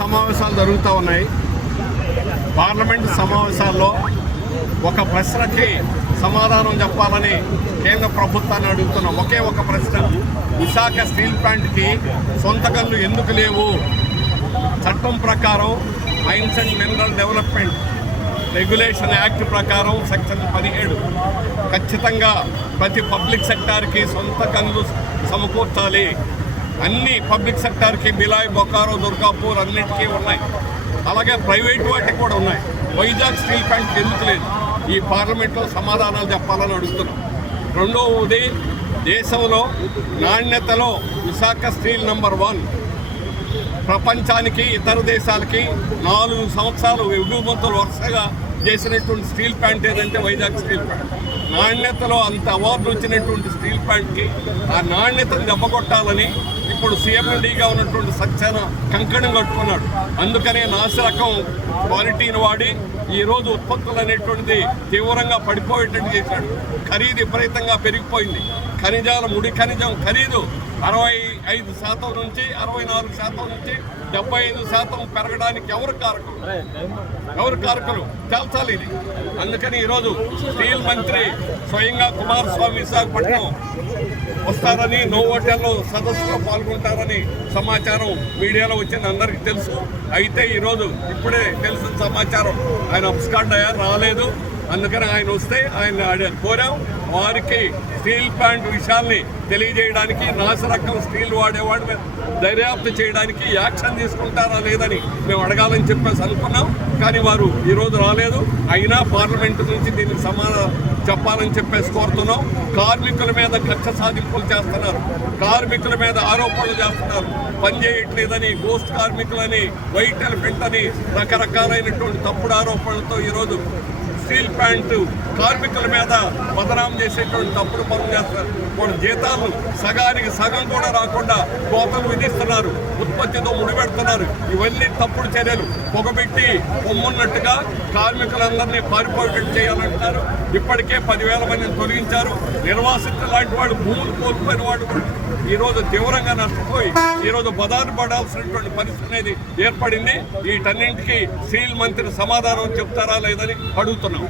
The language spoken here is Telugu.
సమావేశాలు జరుగుతూ ఉన్నాయి. పార్లమెంట్ సమావేశాల్లో ఒక ప్రశ్నకి సమాధానం చెప్పాలని కేంద్ర ప్రభుత్వాన్ని అడుగుతున్నాం. ఒకే ఒక ప్రశ్న, విశాఖ స్టీల్ ప్లాంట్కి సొంత గనులు ఎందుకు లేవు? చట్టం ప్రకారం mines and mineral development regulation act ప్రకారం సెక్షన్ 17 ఖచ్చితంగా ప్రతి పబ్లిక్ సెక్టార్కి సొంత గనులు సమకూర్చాలి. అన్ని పబ్లిక్ సెక్టార్కి బిలాయ్, బొకారో, దుర్గాపూర్ అన్నిటికీ ఉన్నాయి. అలాగే ప్రైవేట్ వాటికి కూడా ఉన్నాయి. వైజాగ్ స్టీల్ ప్లాంట్ ఎందుకు లేదు? ఈ పార్లమెంట్లో సమాధానాలు చెప్పాలని అడుగుతున్నాం. రెండవది, దేశంలో నాణ్యతలో విశాఖ స్టీల్ నంబర్ 1. ప్రపంచానికి ఇతర దేశాలకి 4 సంవత్సరాలు ఎగుమతులు వరుసగా చేసినటువంటి స్టీల్ ప్లాంట్ ఏదంటే వైజాగ్ స్టీల్ ప్లాంట్. నాణ్యతలో అంత అవార్డు వచ్చినటువంటి స్టీల్ ప్లాంట్కి ఆ నాణ్యతను దెబ్బకొట్టాలని ఇప్పుడు సీఎండీగా ఉన్నటువంటి సక్సేనా కంకణం కట్టుకున్నాడు. అందుకనే నాసిరకం క్వాలిటీని వాడి ఈరోజు ఉత్పత్తులు అనేటువంటిది తీవ్రంగా పడిపోయేటట్టు చేశాడు. ఖరీదు విపరీతంగా పెరిగిపోయింది. ఖనిజాల ముడి ఖనిజం ఖరీదు 65% నుంచి 64% నుంచి 75% పెరగడానికి ఎవరు కారకులు తేల్చాలి ఇది. అందుకని ఈరోజు స్టీల్ మంత్రి స్వయంగా కుమారస్వామి విశాఖపట్నం వస్తారని, నోవోటెల్లో సదస్సులో పాల్గొంటారని సమాచారం మీడియాలో వచ్చింది, అందరికీ తెలుసు. అయితే ఈరోజు ఇప్పుడే తెలిసిన సమాచారం ఆయన అబ్స్కాండ్ అయ్యారు, రాలేదు. అందుకని ఆయన వస్తే ఆయన కోరాం. వారికి స్టీల్ ప్లాంట్ విషయాల్ని తెలియజేయడానికి, నాసిరకం స్టీల్ వాడేవాడు మీద దర్యాప్తు చేయడానికి యాక్షన్ తీసుకుంటారా లేదని మేము అడగాలని చెప్పేసి అనుకున్నాం. కానీ వారు ఈరోజు రాలేదు. అయినా పార్లమెంటు నుంచి దీనికి సమాధానం చెప్పాలని చెప్పేసి కోరుతున్నాం. కార్మికుల మీద కక్ష సాధింపులు చేస్తున్నారు, కార్మికుల మీద ఆరోపణలు చేస్తున్నారు. పని చేయట్లేదని, గోస్ట్ కార్మికులని, వైట్ ఎలిఫెంట్ అని రకరకాలైనటువంటి తప్పుడు ఆరోపణలతో ఈరోజు స్టీల్ ప్లాంట్ కార్మికుల మీద బదనాం చేసేటువంటి తప్పుడు పనులు చేస్తున్నారు. వాళ్ళ జీతాలు సగానికి సగం కూడా రాకుండా కోతలు విధిస్తున్నారు, ఉత్పత్తితో ముడిపెడుతున్నారు. ఇవన్నీ తప్పుడు చర్యలు. పొగబెట్టి పొమ్మున్నట్టుగా కార్మికులందరినీ పారిపోయేటట్టు చేయాలంటున్నారు. ఇప్పటికే 10,000 మందిని తొలగించారు. నిర్వాసితులు లాంటి వాడు, భూములు కోల్పోయిన వాడు ఈరోజు తీవ్రంగా నష్టపోయి ఈరోజు బదారు పడాల్సినటువంటి పరిస్థితి అనేది ఏర్పడింది. వీటన్నింటికి స్టీల్ మంత్రి సమాధానం చెప్తారా లేదని అడుగుతున్నాం.